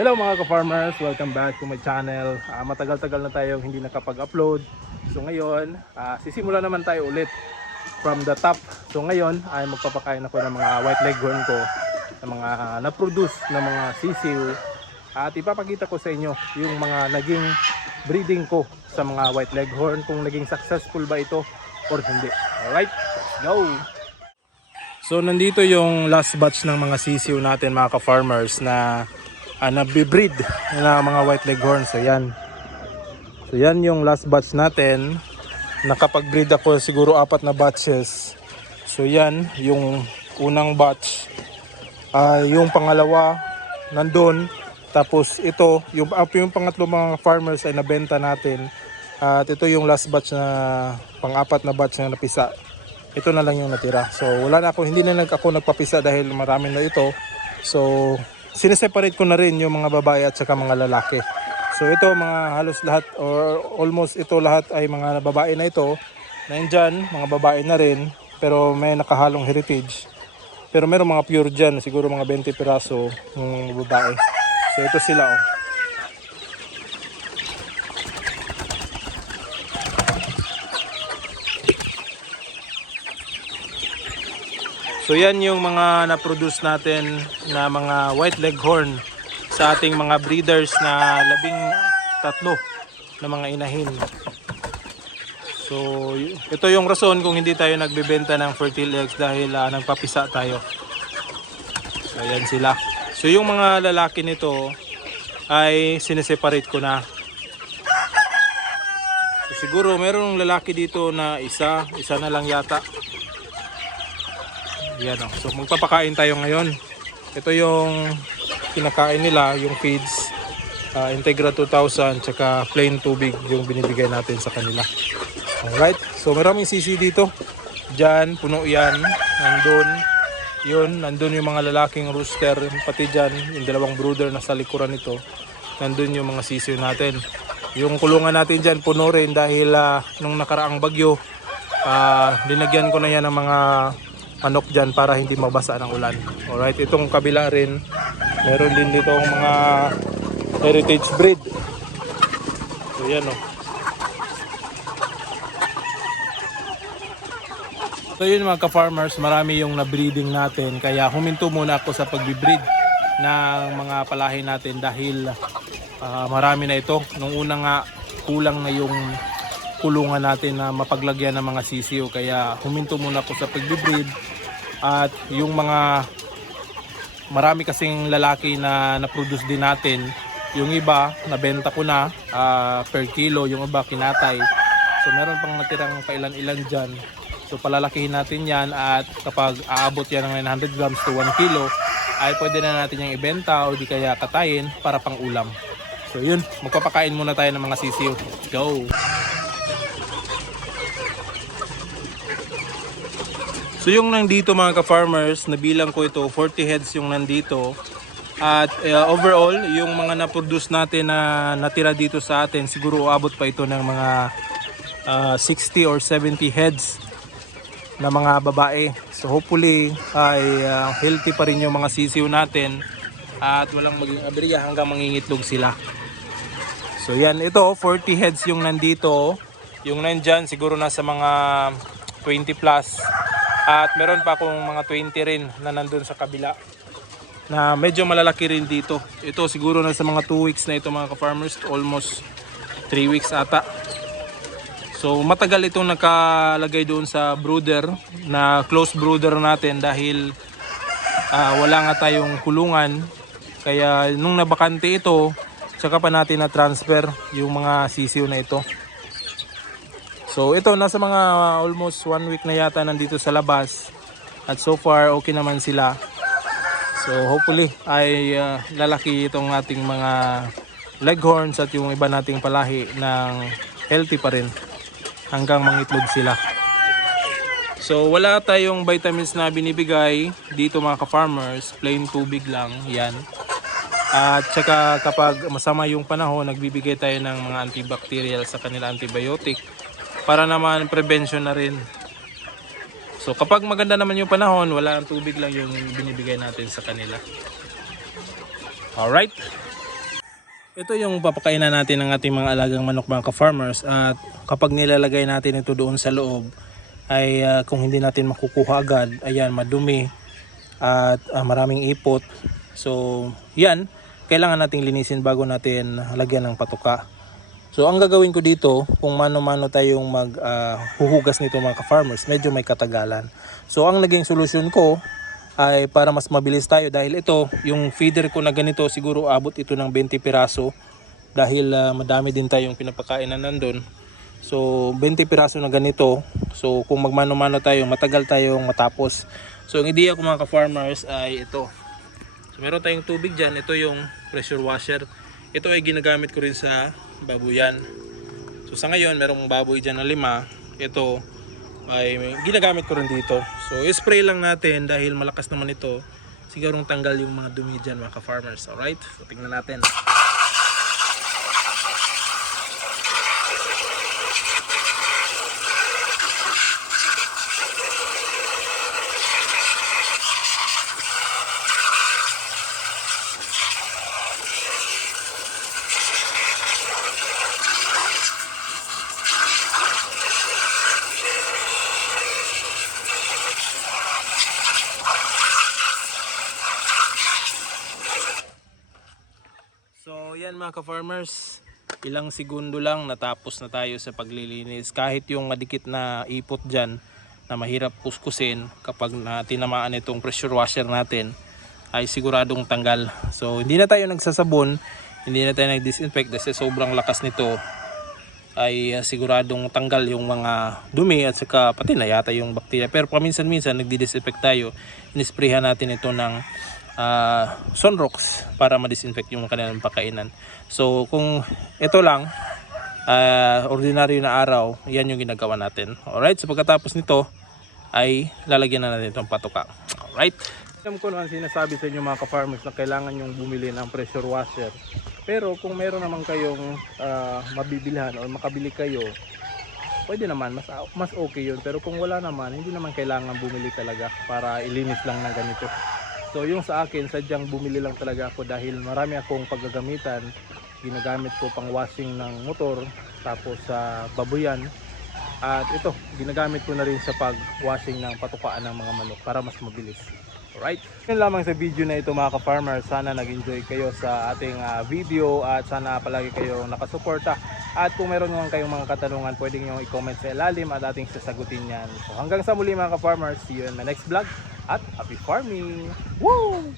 Hello mga ka-farmers, welcome back to my channel. Matagal-tagal na tayo hindi nakapag-upload. So ngayon, sisimula naman tayo ulit from the top. So ngayon ay magpapakain ako ng mga white leghorn ko, ng mga na-produce na mga sisiw. At ipapakita ko sa inyo yung mga naging breeding ko sa mga white leghorn, kung naging successful ba ito or hindi. Alright, let's go! So nandito yung last batch ng mga sisiw natin mga ka-farmers na nabibreed na mga white leghorn. So yan yung last batch natin. Nakapag-breed ako siguro 4 na batches. So yan yung unang batch. Yung pangalawa nandun. Tapos ito yung pangatlo mga farmers ay nabenta natin. At ito yung last batch na pang-4 na batch na napisa. Ito na lang yung natira. So wala na ako, hindi na ako nagpapisa dahil marami na ito. So sineseparate ko na rin yung mga babae at saka mga lalaki. So ito mga halos lahat or almost ito lahat ay mga babae na ito. Nandyan, mga babae na rin. Pero may nakahalong heritage. Pero meron mga pure dyan, siguro mga 20 piraso ng babae. So ito sila oh. So yan yung mga na-produce natin na mga white leghorn sa ating mga breeders na 13 na mga inahin. So ito yung rason kung hindi tayo nagbebenta ng fertile eggs dahil nagpapisa tayo. So yan sila. So yung mga lalaki nito ay sineseparate ko na. So, siguro merong lalaki dito na isa na lang yata. Yan o. So magpapakain tayo ngayon. Ito yung kinakain nila, yung feeds. Integra 2000 tsaka plain tubig yung binibigay natin sa kanila. Alright. So maraming sisi dito. Diyan, puno yan. Nandun. Yun, nandun yung mga lalaking rooster. Pati dyan, yung dalawang brooder na sa likuran nito. Nandun yung mga sisiw natin. Yung kulungan natin dyan puno rin dahil nung nakaraang bagyo, linagyan ko na yan ng mga manok dyan para hindi mabasa ng ulan. Alright, itong kabila rin meron din dito ang mga heritage breed. So yan o. So yun mga ka-farmers, marami yung na-breeding natin kaya huminto muna ako sa pag-breed ng mga palahi natin dahil marami na ito. Nung una nga kulang na yung kulungan natin na mapaglagyan ng mga sisiw kaya huminto muna ako sa pag-breed. At yung mga marami kasing lalaki na na-produce din natin, yung iba nabenta ko na per kilo, yung iba kinatay. So meron pang natirang kailan-ilan dyan. So palalakihin natin yan at kapag aabot yan ng 900 grams to 1 kilo ay pwede na natin yung ibenta o di kaya katayin para pang ulam. So yun, magpapakain muna tayo ng mga sisiw. Let's go! So yung nandito mga ka-farmers, nabilang ko ito, 40 heads yung nandito. At overall, yung mga na-produce natin na natira dito sa atin, siguro abot pa ito ng mga 60 or 70 heads na mga babae. So hopefully ay healthy pa rin yung mga sisiw natin at walang maging aberya hanggang mangingitlog sila. So yan, ito 40 heads yung nandito. Yung nandyan siguro nasa mga 20 plus. At meron pa akong mga 20 rin na nandun sa kabila na medyo malalaki rin dito. Ito siguro na sa mga 2 weeks na ito mga ka-farmers, almost 3 weeks ata. So matagal itong nakalagay doon sa brooder na close brooder natin dahil wala nga tayong kulungan. Kaya nung nabakante ito, tsaka pa natin na transfer yung mga sisiw na ito. So ito nasa mga almost 1 week na yata nandito sa labas at so far okay naman sila. So hopefully ay lalaki itong ating mga leghorns at yung iba nating palahi ng healthy pa rin hanggang mangitlog sila. So wala tayong vitamins na binibigay dito mga ka-farmers, plain tubig lang yan. At saka kapag masama yung panahon, nagbibigay tayo ng mga antibacterial sa kanila, antibiotic para naman prevention na rin. So kapag maganda naman yung panahon, wala ang tubig lang yung binibigay natin sa kanila. Alright. Ito yung papakainan natin ng ating mga alagang manok mga ka-farmers, at kapag nilalagay natin ito doon sa loob ay kung hindi natin makukuha agad, ayan, madumi at maraming ipot. So yan, kailangan nating linisin bago natin lagyan ng patuka. So ang gagawin ko dito, kung mano-mano tayong huhugas nito mga ka-farmers, medyo may katagalan. So ang naging solusyon ko ay para mas mabilis tayo, dahil ito, yung feeder ko na ganito, siguro abot ito ng 20 piraso dahil madami din tayong pinapakain na nandun. So 20 piraso na ganito. So kung magmano-mano tayo, matagal tayong matapos. So ang ideya ko mga ka-farmers ay ito. So meron tayong tubig dyan, ito yung pressure washer. Ito ay ginagamit ko rin sa babuyan. So sa ngayon merong baboy dyan na 5. Ito ay ginagamit ko rin dito. So spray lang natin dahil malakas naman ito. Sigurong tanggal yung mga dumi dyan mga ka-farmers. Alright, so tingnan natin. So yan mga ka-farmers, ilang segundo lang natapos na tayo sa paglilinis. Kahit yung madikit na ipot dyan na mahirap kuskusin, kapag tinamaan itong pressure washer natin ay siguradong tanggal. So hindi na tayo nagsasabon, hindi na tayo nag-disinfect kasi sobrang lakas nito, ay siguradong tanggal yung mga dumi at saka pati na yata yung bakterya. Pero paminsan-minsan nagdi-disinfect tayo, inisprayhan natin ito ng Sunrox para ma-disinfect yung kanilang pakainan. So kung ito lang ordinaryo na araw, yan yung ginagawa natin. Alright, so pagkatapos nito ay lalagyan na natin itong patuka. Alright, alam ko na sinasabi sa inyo mga ka-farmers na kailangan yung bumili ng pressure washer. Pero kung meron naman kayong mabibilhan o makabili kayo, pwede naman, mas okay yun. Pero kung wala naman, hindi naman kailangan bumili talaga para ilinis lang ng ganito. So yung sa akin, sadyang bumili lang talaga ako dahil marami akong paggagamitan. Ginagamit ko pang washing ng motor, tapos sa babuyan. At ito, ginagamit ko na rin sa pag-washing ng patukaan ng mga manok para mas mabilis. Alright, yun lamang sa video na ito mga ka-farmers. Sana nag-enjoy kayo sa ating video at sana palagi kayo nakasuporta. At kung meron naman kayong mga katanungan, pwede nyo i-comment sa ilalim at ating sasagutin yan. So hanggang sa muli mga ka-farmers, see you in my next vlog at happy farming! Woo!